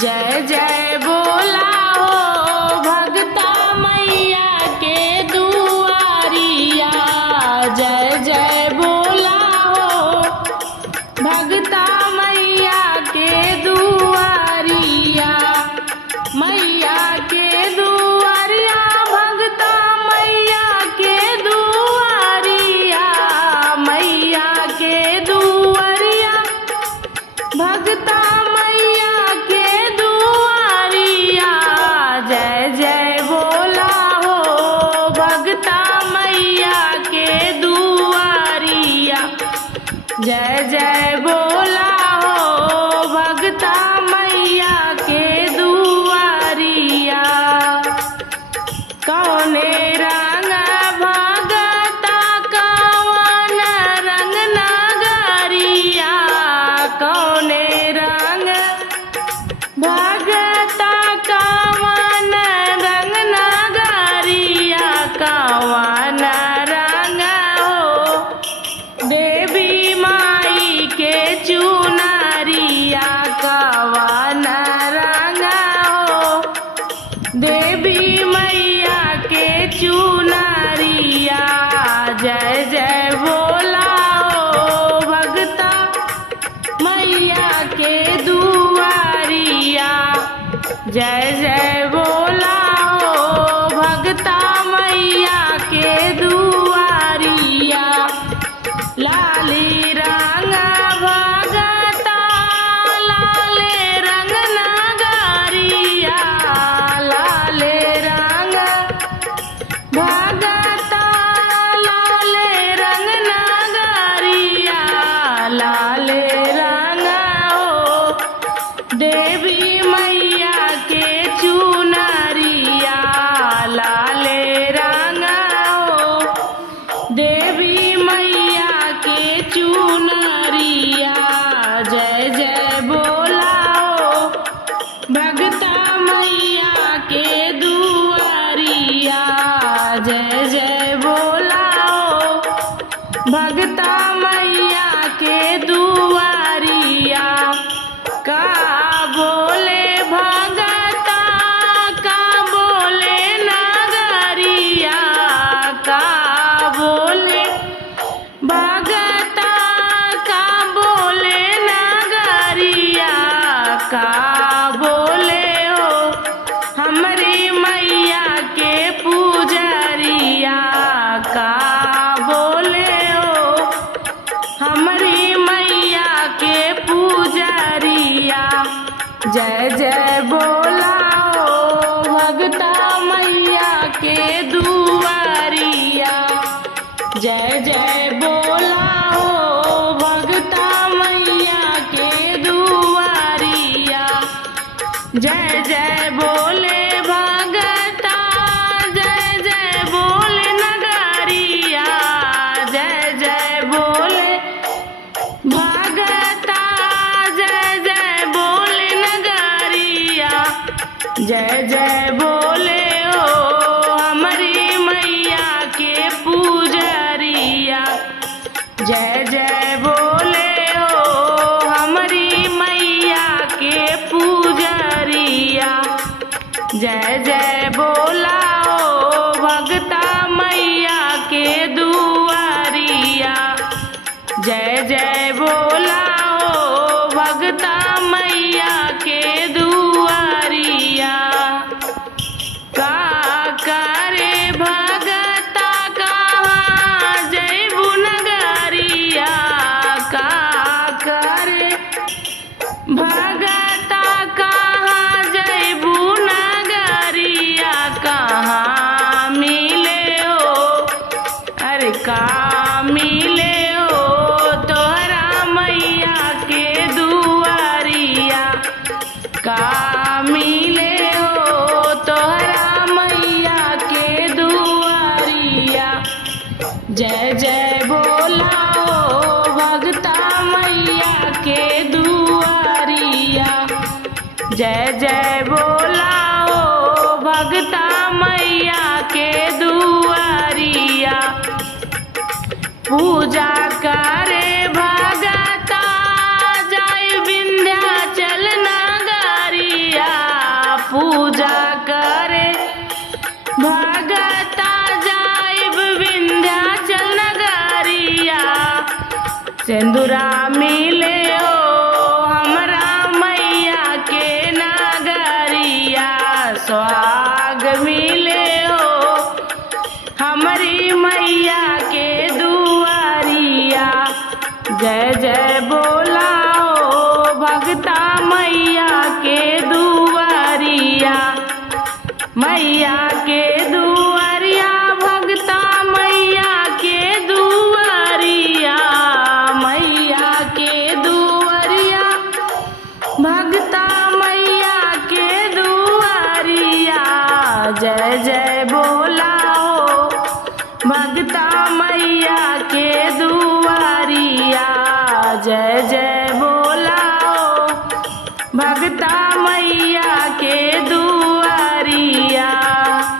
जय जय बोला हो भगता मैया के दुआरिया। जय जय बोला हो भगता मैया के दुआरिया। मैया के दुआरिया भगता मैया के दुआरिया। मैया के दुआरिया भगता मैया के दुआरिया। जय जय बोला हो भगता मैया के दुआरिया। जय जय बोला हो भगता मैया के दुआरिया। कौने रंग भगता कौन रंग नगरिया। कौने रंग भगता कौन रंग नगरिया। कौन रंग हो देवी माई के चुनरिया। कौन रंग हो देवी मैया के चुनरिया। जय जय बोला हो भगता मैया के दुआरिया। जय जय बोला हो भगता मैया के दुआरिया। लाली रंग भगता लाले रंग नगरिया। लाले रंग भगता लाले रंग नगरिया। लाले रंग हो देवी मैया के चुनरिया। लाले रंग हो देवी मैया के चुनरिया। जय जय बोला हो भगता मैया के दुआरिया। जय जय बोला हो भगता मैया के दुआरिया। का बोले भगता का बोले नगरिया। का बोले भगता का बोले नगरिया। का बोले हो हमारी मैया के पुजरिया। का बोले हो हमारी मैया के पुजरिया। जय जय बोला हो भगता मैया के दुआरिया। जय जय बोला हो भगता मैया के दुआरिया। जय जय बोले भगता जय जय बोले नगरिया। जय जय बोले भगता जय जय बोले नगरिया। जय जय बोले हो हमारी मैया के पुजरिया। जय जय बोले हो हमारी मैया के पुजरिया। जय जय बोला हो भगता मैया के दुआरिया। जय जय बोला हो भगता मैया के दुआरिया। का करे भगता कहाँ जयबू नगरिया। का करे भगता कहाँ जयबू नगरिया। कहाँ मिले हो अरे का मिले हो तोहरा मैया के दुआरिया। का मिले हो तोहरा मैया के दुआरिया। जय जय बोला हो भगता मैया के दुआरिया। जय जय बोला हो भगता मैया के दुआरिया। पूजा करे भगता जाय विंध्याचल नगरी। भैया के